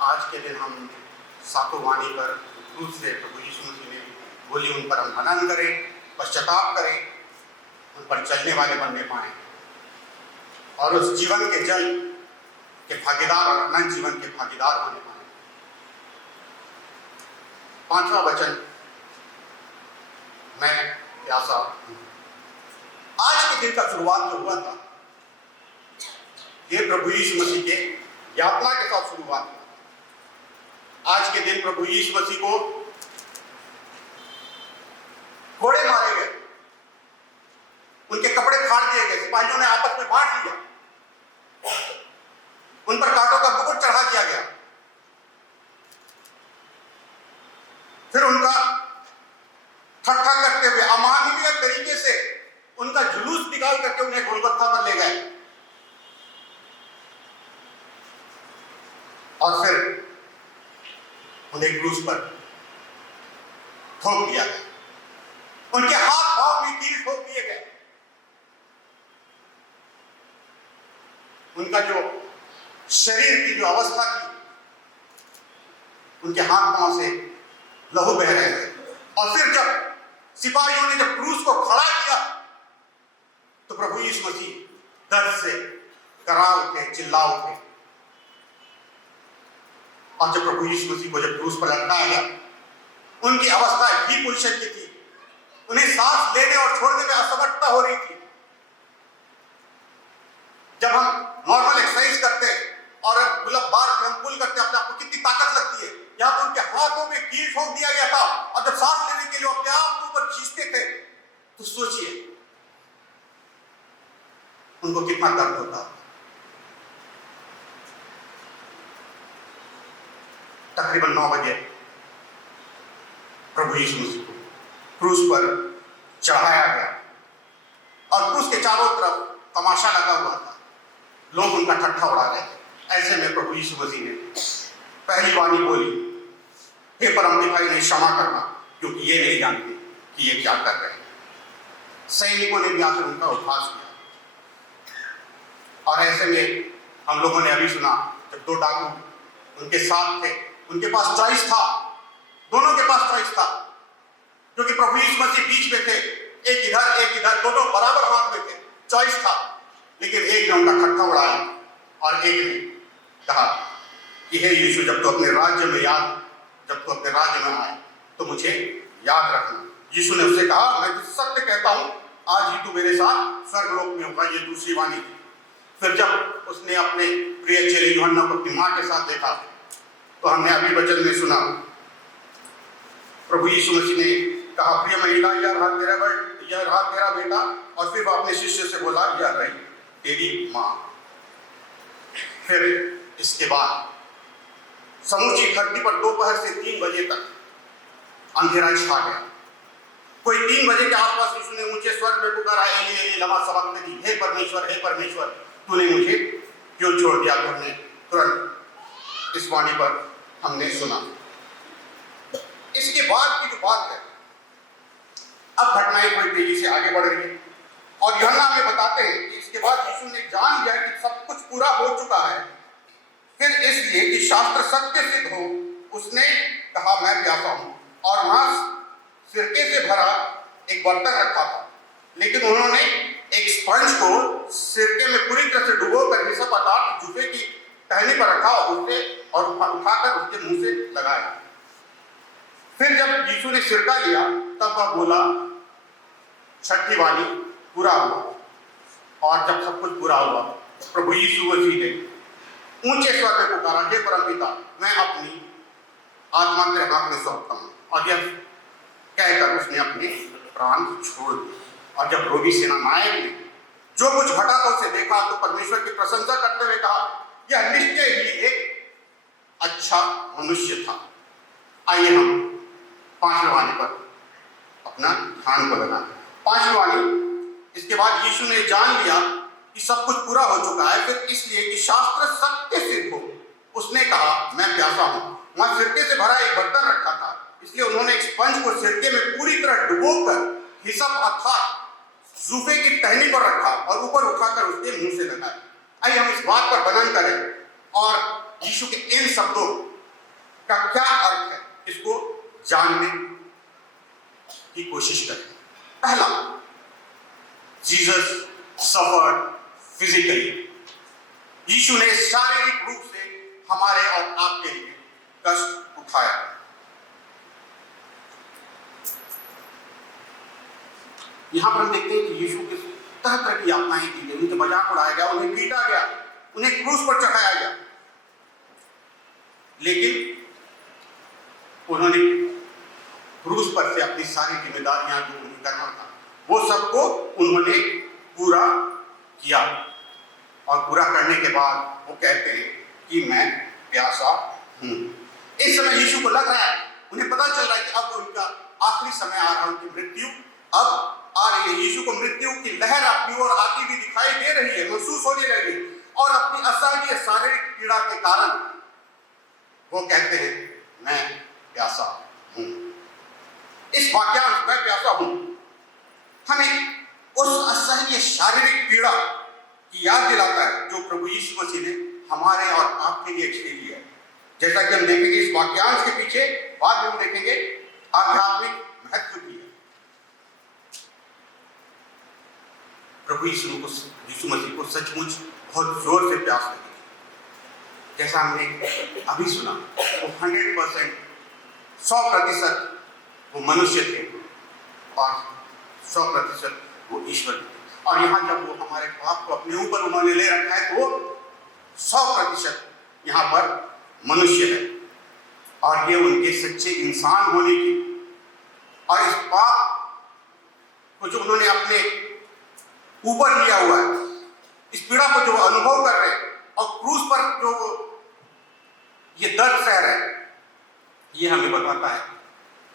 आज के दिन हम सातों वाणी पर क्रूस से प्रभु यीशु मसीह ने बोली, उन पर हम मनन करें, पश्चाताप करें, उन पर चलने वाले बनने पाए और उस जीवन के जल के भागीदार और अनंत जीवन के भागीदार होने पाए। 5वां वचन, मैं प्यासा हूं। आज के दिन का शुरुआत जो हुआ था, ये प्रभु यीशु मसीह के यातना के साथ शुरुआत हुआ। आज के दिन प्रभु यीशु मसीह को घोड़े मारे गए, उनके कपड़े फाड़ दिए गए, सिपाहियों ने आपस में बांट लिया, उन पर कांटों का मुकुट चढ़ा दिया गया। फिर उनका ठट्ठा करते हुए अमानवीय तरीके से उनका जुलूस निकाल करके उन्हें गोलगत्था पर ले गए और फिर उन्हें क्रूस पर ठोक दिया गया। उनके हाथ पांव में कील ठोक दिए गए। उनका जो शरीर की जो अवस्था थी, उनके हाथ पांव से लहू बह रहे थे। और फिर जब सिपाहियों ने जब क्रूस को खड़ा किया तो प्रभु यीशु मसीह दर्द से करा उठे, चिल्ला उठे। और जब प्रभु यीशु मसीह को जब क्रूस पर लटकाया गया, उनकी अवस्था भी पुरुषन की थी। उन्हें सांस लेने और छोड़ने में असमर्थता हो रही थी। जब हम नॉर्मल एक्सरसाइज करते और मतलब बार हम पुल करते, अपने आप को कितनी ताकत लगती है। यहाँ पर उनके हाथों में कील ठोक दिया गया था और जब सांस लेने के लिए अपने आप को ऊपर खींचते थे तो सोचिए उनको कितना दर्द होता। तकरीबन 9 बजे प्रभु यीशु मसीह को क्रूस पर चढ़ाया गया और क्रूस के चारों तरफ तमाशा लगा हुआ था, लोग उनका ठट्ठा उड़ा रहे थे। ऐसे में प्रभु यीशु मसीह ने पहली वाणी बोली, हे परमपिता, इन्हें क्षमा करना क्योंकि ये नहीं जानते कि ये क्या कर रहे हैं। सैनिकों ने भी आकर उनका उपहास किया। और ऐसे में हम लोगों ने अभी सुना जब 2 डाकू उनके साथ थे, उनके पास चॉइस था, दोनों के पास चॉइस था, क्योंकि प्रभु यीशु मसीह बीच में थे, एक इधर, दोनों बराबर हाथ में थे, चॉइस था। लेकिन एक ने उनका ठट्ठा उड़ाया और एक ने कहा कि हे यीशु, जब तू अपने राज्य में आए तो मुझे याद रखना। यीशु ने उससे कहा, मैं तुझे सत्य कहता हूं, आज ही तू मेरे साथ स्वर्गलोक में होगा। ये दूसरी वाणी थी। फिर जब उसने अपने प्रिय चेले यूहन्ना को अपनी मां के साथ देखा तो हमने अभी वचन में सुना, प्रभु यीशु मसीह ने कहा, प्रिय महिला, यह रहा तेरा बेटा। और फिर वो अपने शिष्य से बोला, यह रही तेरी मां। फिर इसके बाद समूची धरती पर दोपहर से 3 बजे तक अंधेरा छा गया। कोई 3 बजे के आसपास यीशु ने ऊंचे स्वर में पुकारा, एली एली लमा सबक्तनी, हे परमेश्वर, तूने मुझे क्यों छोड़ दिया। तो हमने तुरंत इस वाणी पर हमने सुना। इसके बाद की जो बात है, अब घटनाएं थोड़ी तेजी से आगे बढ़ रही है और यूहन्ना हमें बताते हैं कि इसके बाद यीशु ने जान लिया कि सब कुछ पूरा हो चुका है। फिर इसलिए कि शास्त्र सत्य सिद्ध हो, उसने कहा, मैं प्यासा हूं। और वहां सिरके से भरा एक बर्तन रखा था, लेकिन उन्होंने एक स्पंज को सिरके में पूरी तरह से डुबोकर हिस्सा अर्थात जूते की टहनी पर रखा और उठाकर उसके मुंह से लगाया। फिर जब यीशु ने सिरका लिया तब वह बोला, 6ठी वाणी पूरा हुआ। और जब सब कुछ पूरा हुआ, प्रभु यीशु मसीह ने ऊंचे स्वर में पुकारा, हे परमपिता, मैं अपनी आत्मा के हाथ में सौंपता हूं। और यह कहकर उसने अपने प्राण छोड़ दिए। और जब रोगी सेना नायक ने जो कुछ घटा था उसे देखा तो परमेश्वर की प्रशंसा करते हुए कहा, यह निश्चय ही एक अच्छा मनुष्य था। आइए हम 5वीं वाणी पर अपना ध्यान को लगाएं। 5वीं वाणी, इसके बाद यीशु ने जान लिया कि सब कुछ पूरा हो चुका है। फिर इसलिए कि शास्त्र सत्य सिद्ध हो, उसने कहा, मैं प्यासा हूं। वहां सिरके से भरा एक बर्तन रखा था, इसलिए उन्होंने एक स्पंज को सिरके में पूरी तरह डुबोकर हिसप अर्थात जूफे की टहनी पर रखा और ऊपर उठाकर उसके मुंह से लगाया। आइए हम इस बात पर मनन करें और यीशु के इन शब्दों का क्या अर्थ है, इसको जानने की कोशिश करें। पहला, जीसस सफर्ड फिजिकली। यीशु ने शारीरिक रूप से हमारे और आपके लिए कष्ट उठाया। यहां पर हम देखते हैं कि यीशु के तरह तरह की यातनाएं की गई, उनका मजाक उड़ाया गया, उन्हें पीटा गया, उन्हें क्रूस पर चढ़ाया गया, लेकिन उन्होंने क्रूस पर से अपनी सारी जिम्मेदारियां जो उन्हें करना था वो सबको उन्होंने पूरा किया। और पूरा करने के बाद वो कहते हैं कि मैं प्यासा हूं। इस समय यीशु को लग रहा है, उन्हें पता चल रहा है कि अब उनका आखिरी समय आ रहा है, उनकी मृत्यु अब आ रही है। यीशु को मृत्यु की लहर अपनी ओर आती हुई दिखाई दे रही है, महसूस होने लगी, और अपनी असहनीय शारीरिक पीड़ा के कारण वो कहते हैं मैं प्यासा हूं। इस वाक्यांश में प्यासा हूं हमें उस असहनीय शारीरिक पीड़ा की याद दिलाता है जो प्रभु यीशु मसीह ने हमारे और आपके लिए झेली है। जैसा कि हम देखेंगे इस वाक्यांश के पीछे बाद में हम देखेंगे आध्यात्मिक महत्व भी है। प्रभु यीशु मसीह को सचमुच बहुत जोर से प्यास लगी। जैसा हमने अभी सुना, वो 100%, 100% वो मनुष्य थे और 100% वो ईश्वर थे। और यहाँ जब वो हमारे पाप को अपने ऊपर उन्होंने ले रखा है तो वो 100% यहाँ पर मनुष्य है। और ये उनके सच्चे इंसान होने की और इस पाप को जो उन्होंने अपने ऊपर लिया हुआ है, इस पीड़ा को जो अनुभव कर रहे हैं और क्रूस पर जो ये दर्द सह रहे हैं, ये हमें बताता है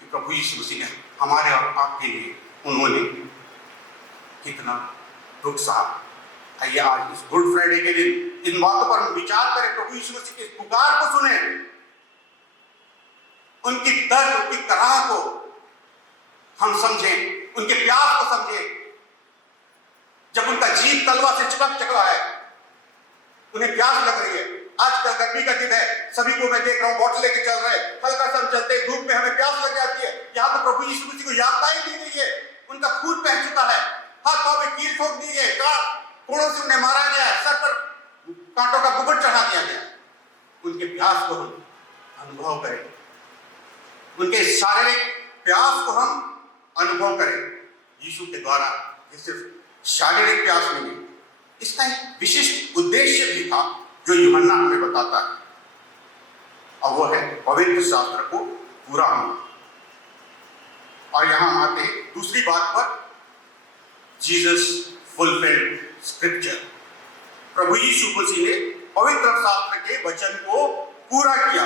कि प्रभु यीशु मसीह ने हमारे और आपके लिए उन्होंने कितना दुख सहा। आइए आज इस गुड फ्राइडे के दिन इन बातों पर हम विचार करें, प्रभु यीशु मसीह की पुकार को सुने, उनकी दर्द, उनकी कराह को हम समझें, उनके प्यास को समझें। जब उनका जीव तलवा से चिपक चुका है, उन्हें प्यास लग रही है। आजकल गर्मी का दिन है, सभी को मैं देख रहा हूं बॉटल लेके चल रहे हैं, हल्का सा हम चलते हैं, धूप में हमें प्यास लग जाती है। यहाँ तो प्रभु यीशु मसीह को यातनाएं दी गई है, उनका खून बह चुका है, हाथ पांव में कील ठोक दी गई, कोड़ों से उन्हें मारा गया है, सर पर कांटों का गुबट चढ़ा दिया गया। उनके प्यास को हम अनुभव करें, उनके शारीरिक प्यास को हम अनुभव करें यीशु के द्वारा। ये सिर्फ शारीरिक प्यास नहीं है, इसका एक विशिष्ट उद्देश्य भी था जो यूहन्ना हमें बताता है, और वो है पवित्र शास्त्र को पूरा होना। और यहां आते हैं दूसरी बात पर, जीसस फुलफिल्ड स्क्रिप्चर। प्रभु यीशु मसीह ने पवित्र शास्त्र के वचन को पूरा किया।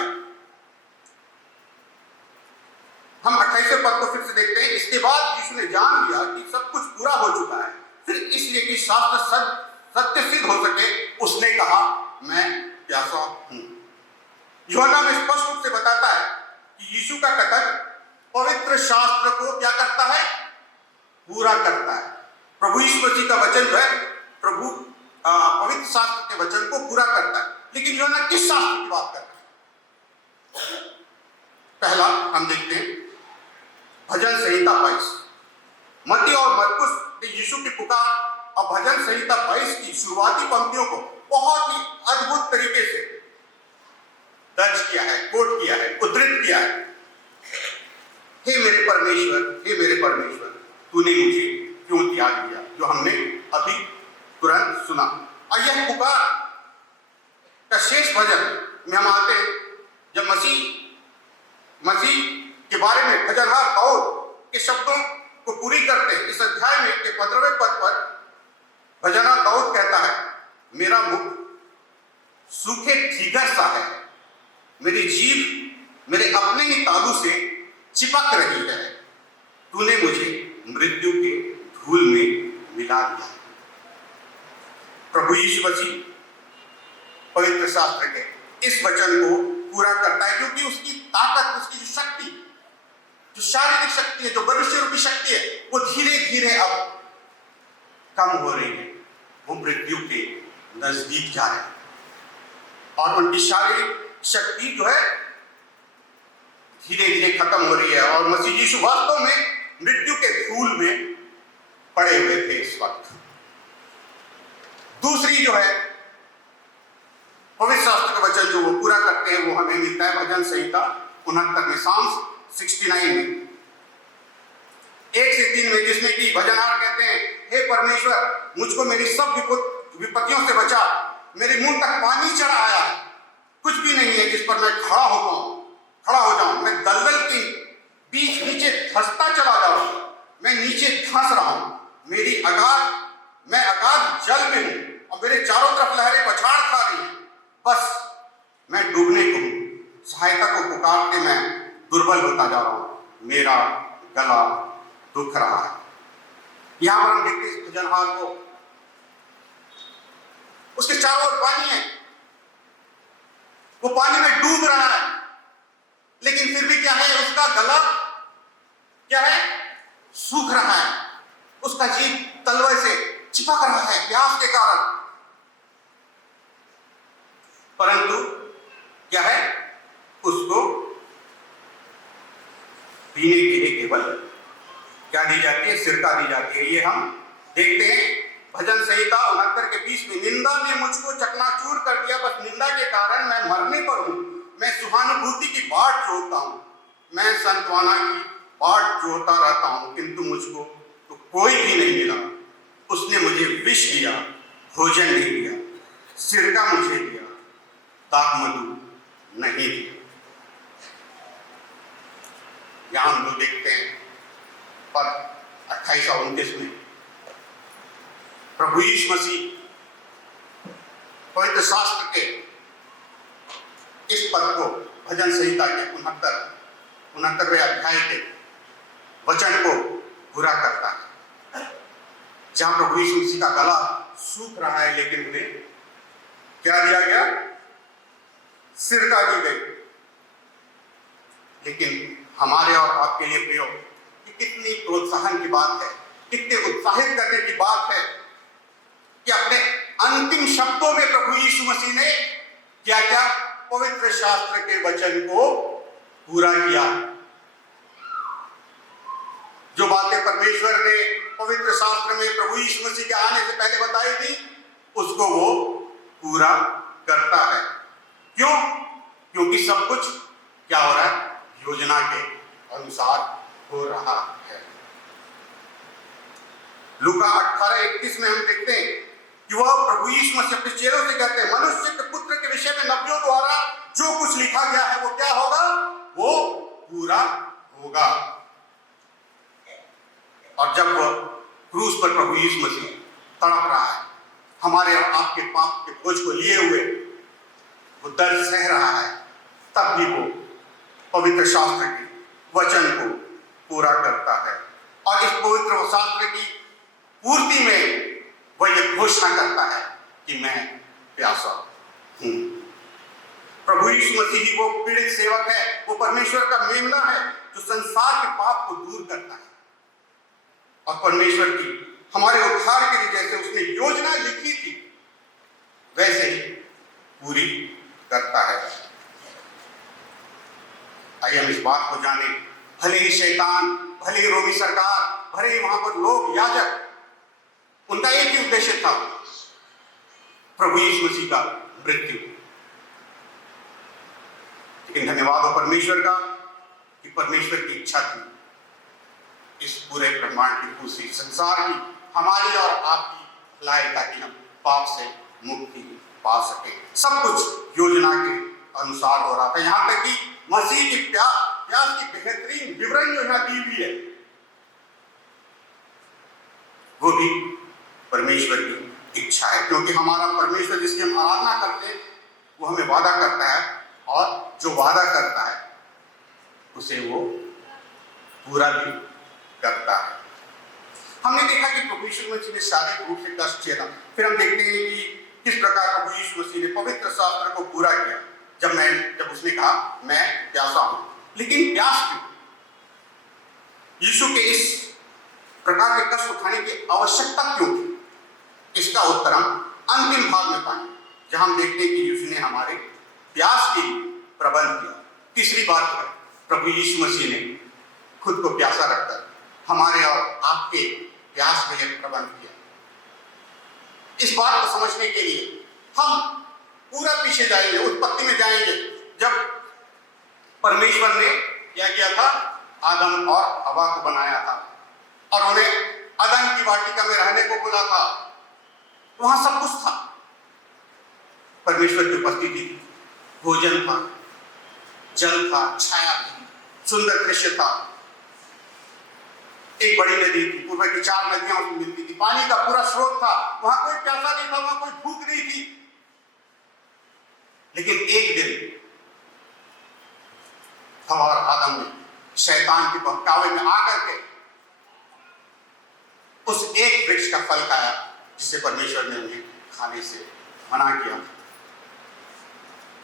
हम 28वें पद को फिर से देखते हैं। इसके बाद यीशु ने जान लिया कि सब कुछ पूरा हो चुका है, फिर इसलिए कि शास्त्र सत्य सिद्ध हो सके, उसने कहा मैं प्यासा हूं। यूहन्ना में स्पष्ट रूप से बताता है कि यीशु का कथन पवित्र शास्त्र को क्या करता है, पूरा करता है। प्रभु यीशु मसीह का वचन जो है प्रभु पवित्र शास्त्र के वचन को पूरा करता है। लेकिन यूहन्ना किस शास्त्र की बात करता है? पहला हम देखते हैं भजन संहिता 22। मत्ती और मरकुस ने यीशु की पुकार और भजन संहिता 22 की शुरुआती पंक्तियों को बहुत ही अद्भुत तरीके से दर्ज किया है, कोट किया है, उद्धृत किया है। हे मेरे परमेश्वर, हे मेरे परमेश्वर, तूने मुझे क्यों त्याग दिया, जो हमने अभी तुरंत सुना। और यह पुकार का शेष भजन में हम आते हैं जब मसीह के बारे में भजनहार दाऊद के शब्दों को पूरी करते हैं। इस अध्याय में के 15वें पद पर भजनहार दाऊद कहता है, मेरा मुख सूखे ठीगर सा है, मेरी जीभ मेरे अपने ही तालू से चिपक रही है, तूने मुझे मृत्यु के धूल में मिला दिया। प्रभु यीशु मसीह पवित्र शास्त्र के इस वचन को पूरा करता है, क्योंकि उसकी ताकत, उसकी जो शक्ति, जो शारीरिक शक्ति है, जो मनुष्य रूपी शक्ति है, वो धीरे धीरे अब कम हो रही है, वो मृत्यु के नजदीक जा रहे हैं। और उनकी शारीरिक शक्ति जो है धीरे धीरे खत्म हो रही है और मसीह यीशु वास्तव में मृत्यु के धूल में पड़े हुए थे इस वक्त। दूसरी जो है पवित्र शास्त्र का वचन जो वो पूरा करते हैं वो हमें मिलता है भजन संहिता 69 में, साम्स 69 में 1 से 3 में, जिसमें कि भजनहार कहते हैं, हे परमेश्वर मुझको मेरी सब विपत्तियों से बचा, मेरे मुंह तक पानी चढ़ा आया, कुछ भी नहीं है जिस पर मैं खड़ा हो जाऊं, मैं दलदल के बीच नीचे धंसता चला जाऊं, मैं नीचे धंस रहा हूं, मैं अगाध जल में हूं और मेरे चारों तरफ लहरें पछाड़ खा रही हैं, बस मैं डूबने को हूं, सहायता को पुकार के मैं दुर्बल होता जा रहा हूं, मेरा गला दुख रहा है। यहां पर हम देखते हैं भजनहार को, उसके चारों ओर पानी है, वो पानी में डूब रहा है, लेकिन फिर भी क्या है, उसका गला क्या है, सूख रहा है, उसका जीव तलवे से चिपक रहा है प्यास के कारण, परंतु क्या है, उसको पीने के लिए केवल क्या दी जाती है, सिरका दी जाती है। ये हम देखते हैं भजन संहिता 69 के 20 में, निंदा ने मुझको चकनाचूर कर दिया, बस निंदा के कारण मैं मरने पर हूं, मैं सहानुभूति की बाट जोहता हूं, मैं सांत्वना की बाट जोहता रहता हूं, किंतु मुझको तो कोई भी नहीं मिला, उसने मुझे विष दिया, भोजन नहीं दिया, सिरका मुझे दिया, दाख मधु नहीं दिया। यहां हम लोग देखते हैं पद 28 और 29 में प्रभु यीशु मसीह पवित्र शास्त्र के इस पद को भजन संहिता के 69वें अध्याय के वचन को पूरा करता है, जहां प्रभु यीशु मसीह का गला सूख रहा है, लेकिन उन्हें क्या दिया गया, सिरका दी गई। लेकिन हमारे और आपके लिए प्रियो, कितनी प्रोत्साहन की बात है, कितने उत्साहित करने की बात है कि अपने अंतिम शब्दों में प्रभु यीशु मसीह ने क्या क्या पवित्र शास्त्र के वचन को पूरा किया। जो बातें परमेश्वर ने पवित्र शास्त्र में प्रभु यीशु मसीह के आने से पहले बताई थी, उसको वो पूरा करता है। क्यों? क्योंकि सब कुछ क्या हो रहा है, योजना के अनुसार हो रहा है। लूका 18:31 में हम देखते हैं कि वह प्रभु यीशु मसीह अपने चेलों से कहते हैं, मनुष्य के पुत्र के विषय में नबियों द्वारा जो कुछ लिखा गया है वो क्या होगा, वो पूरा होगा। और जब वह क्रूस पर प्रभु यीशु मसीह तड़प रहा है, हमारे और आपके पाप के बोझ को लिए हुए वो दर्द सह रहा है, तब भी वो पवित्र शास्त्र के वचन को पूरा करता है। और इस पवित्र शास्त्र की पूर्ति में वह ये घोषणा करता है कि मैं प्यासा हूं। प्रभु यीशु मसीह ही वो पीड़ित सेवक है, वो परमेश्वर का मेमना है जो संसार के पाप को दूर करता है और परमेश्वर की हमारे उद्धार के लिए जैसे उसने योजना लिखी थी वैसे ही पूरी करता है। आइए हम इस बात को जाने, भले ही शैतान, भले ही रोमी सरकार, भले ही वहां पर लोग याजक, उनका एक ही उद्देश्य था, प्रभु यीशु मसीह का मृत्यु। लेकिन धन्यवाद हो परमेश्वर का कि परमेश्वर की इच्छा थी इस पूरे ब्रह्मांड की, पूरी संसार की, हमारी और आपकी भलाई, ताकि हम पाप से मुक्ति पा सके। सब कुछ योजना के अनुसार हो रहा था, यहां तक कि मसीह की प्यास की बेहतरीन विवरण जो यहां दी हुई है वो भी परमेश्वर की इच्छा है, क्योंकि हमारा परमेश्वर जिसकी हम आराधना करते हैं वो हमें वादा करता है और जो वादा करता है उसे वो पूरा भी करता है। हमने देखा कि प्रभु यीशु मसीह ने शारीरिक रूप से कष्ट झेला, फिर हम देखते हैं कि किस प्रकार प्रभु यीशु मसीह ने पवित्र शास्त्र को पूरा किया जब उसने कहा मैं प्यासा हूं। लेकिन प्यास क्यों? यीशु के इस प्रकार के कष्ट उठाने की आवश्यकता क्यों थी? इसका उत्तर हम अंतिम भाग में पाएंगे, जहां हम देखते हैं कि यीशु ने हमारे प्यास के लिए प्रबंध किया। तीसरी बात है प्रभु यीशु मसीह ने खुद को प्यासा रखकर हमारे और आपके प्यास के लिए प्रबंध किया। इस बात को समझने के लिए हम पूरा पीछे जाएंगे, उत्पत्ति में जाएंगे, जब परमेश्वर ने क्या किया था, आदम और हवा को बनाया था और उन्हें अदन की वाटिका में रहने को बोला था। वहां सब कुछ था, परमेश्वर की उपस्थिति थी, भोजन था, जल था, छाया थी, सुंदर दृश्य था। एक बड़ी नदी थी, पूर्व की 4 नदियां उसमें मिलती थी, पानी का पूरा स्रोत था, वहां कोई प्यासा नहीं था, वहां कोई भूख नहीं थी। लेकिन एक दिन हवा और आदम ने शैतान के बहकावे में आकर के उस एक वृक्ष का फल खाया जिसे परमेश्वर ने उन्हें खाने से मना किया।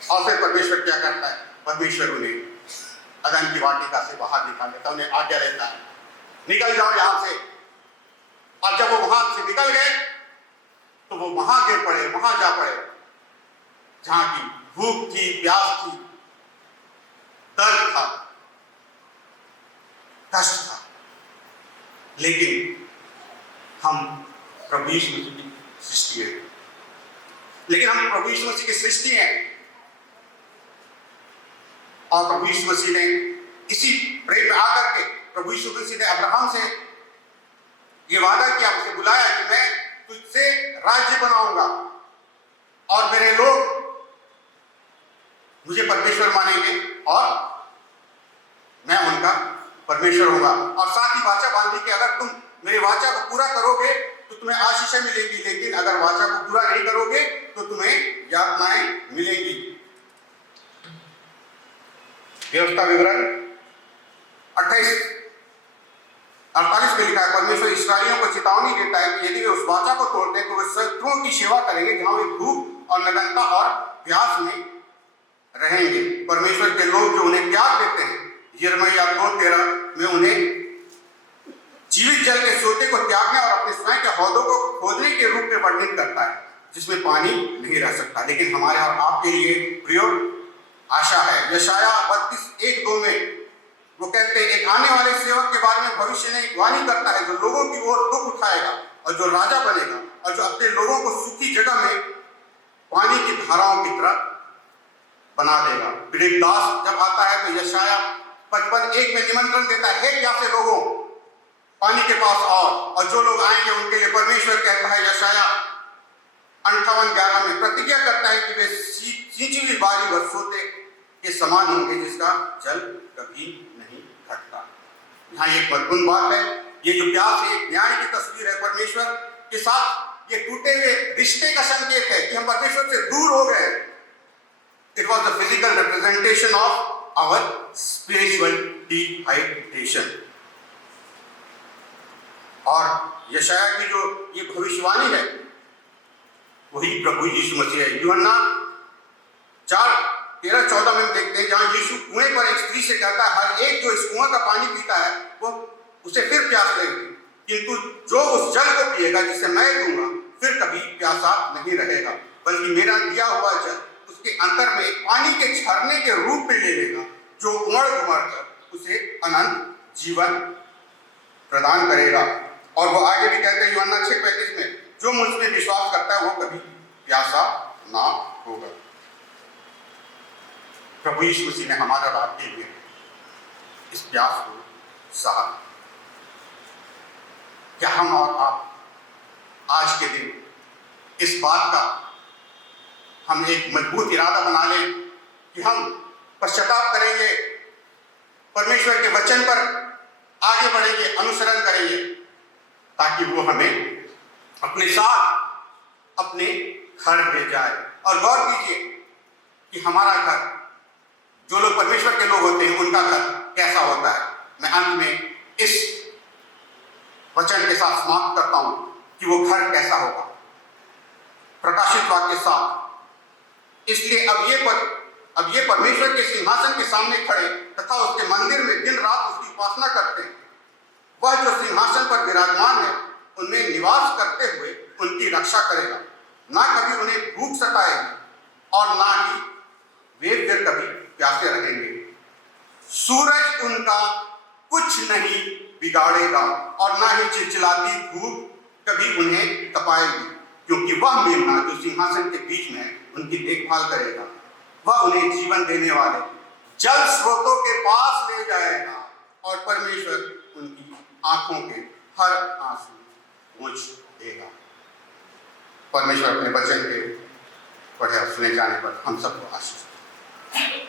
और फिर परमेश्वर क्या करता है, परमेश्वर उन्हें अदन की वाटिका से बाहर निकाल देता, उन्हें आज्ञा देता है, निकल जाओ यहां से। और जब वो वहां से निकल गए तो वो वहां गिर पड़े, वहां जा पड़े जहां की भूख थी, प्यास थी, दर्द था, कष्ट था। लेकिन हम प्रभु यीशु मसीह की सृष्टि है, लेकिन हम प्रभु यीशु मसीह की सृष्टि हैं और प्रभु यीशु मसीह ने इसी प्रेम में आकर के प्रभु यीशु मसीह ने अब्राहम से ये वादा किया, उसे बुलाया कि मैं तुझसे राज्य बनाऊंगा और मेरे लोग मुझे परमेश्वर मानेंगे और मैं उनका परमेश्वर होगा। और साथ ही वाचा बांधी कि अगर तुम मेरी वाचा को पूरा करोगे तो तुम्हें आशीषें मिलेगी, लेकिन अगर वाचा को पूरा नहीं करोगे तो तुम्हें यातनाएं मिलेंगी। व्यवस्था विवरण 28-48 में लिखा है, परमेश्वर इस्राएलियों को चेतावनी देता है कि यदि वे उस वाचा को तोड़ते हैं तो वे शत्रुओं की सेवा करेंगे जहां वे भूख और नग्नता और प्यास में रहेंगे। परमेश्वर के लोग जो उन्हें त्याग देते हैं, यिर्मयाह 2:13 में उन्हें जीवित जल के सोते को त्यागने और अपने स्वयं के हौदों को खोदने के रूप में वर्णित करता है जिसमें पानी नहीं रह सकता। लेकिन हमारे और आपके लिए प्रिय आशा है। यशायाह 32:1-2 में वो कहते हैं, एक आने वाले सेवक के बारे में भविष्यवाणी करता है जो लोगों की ओर दुख उठाएगा और जो राजा बनेगा और जो अपने लोगों को सूखी जगह में पानी की धाराओं की तरह बना देगा। फिर एक दास जब आता है तो यशायाह 55:1 में निमंत्रण देता है, हे प्यासे लोगों पानी के पास आओ, और जो लोग आएंगे उनके लिए परमेश्वर कहता है यशायाह 58:11 में प्रतिज्ञा करता है कि वे सींची हुई बारी व सोते के समान होंगे जिसका जल कभी नहीं घटता। यहाँ एक महत्वपूर्ण बात है, ये जो प्यास है न्याय की तस्वीर है, परमेश्वर के साथ ये टूटे हुए रिश्ते का संकेत है कि हम परमेश्वर से दूर हो गए। It was the physical representation of our spiritual dehydration। और यशायाह की जो ये भविष्यवाणी है वही प्रभु यीशु मसीह है। यूहन्ना 4:13-14 में देखते हैं जहां यीशु कुएं पर एक स्त्री से कहता है, हर एक जो इस कुएं का पानी पीता है वो उसे फिर प्यास लगेगी, किंतु जो उस जल को पिएगा जिसे मैं दूंगा फिर कभी प्यासा नहीं रहेगा, बल्कि मेरा दिया हुआ जल उसके अंतर में पानी के झरने के रूप में ले लेगा जो उमड़ घुमड़ कर उसे अनंत जीवन प्रदान करेगा। और वो आगे भी कहते हैं यूहन्ना 6:35 में, जो मुझ में विश्वास करता है वो कभी प्यासा ना होगा। प्रभु यीशु मसीह ने हमारा और आपके लिए इस प्यास को सहा। क्या हम और आप आज के दिन इस बात का हम एक मजबूत इरादा बना लें कि हम पश्चाताप करेंगे, परमेश्वर के वचन पर आगे बढ़ेंगे, अनुसरण करेंगे, ताकि वो हमें अपने साथ अपने घर ले जाए। और गौर कीजिए कि हमारा घर, जो लोग परमेश्वर के लोग होते हैं उनका घर कैसा होता है। मैं अंत में इस वचन के साथ समाप्त करता हूं कि वो घर कैसा होगा, प्रकाशित वाक्य 7। इसलिए अब ये परमेश्वर के सिंहासन के सामने खड़े तथा उसके मंदिर में दिन रात उसकी उपासना करते हैं। वह जो सिंहासन पर विराजमान है उनमें निवास करते हुए उनकी रक्षा करेगा, ना कभी उन्हें भूख सताएगी और ना ही वे फिर कभी प्यासे रहेंगे। सूरज उनका कुछ नहीं बिगाड़ेगा और ना ही चिलचिलाती धूप कभी उन्हें तपाएगी, क्योंकि वह मेमना जो सिंहासन के बीच में उनकी देखभाल करेगा, वह उन्हें जीवन देने वाले जल स्रोतों के पास ले जाएगा और परमेश्वर उनकी आंखों के हर आंसू पोंछ देगा। परमेश्वर अपने वचन के पढ़े और सुने जाने पर हम सबको आशीष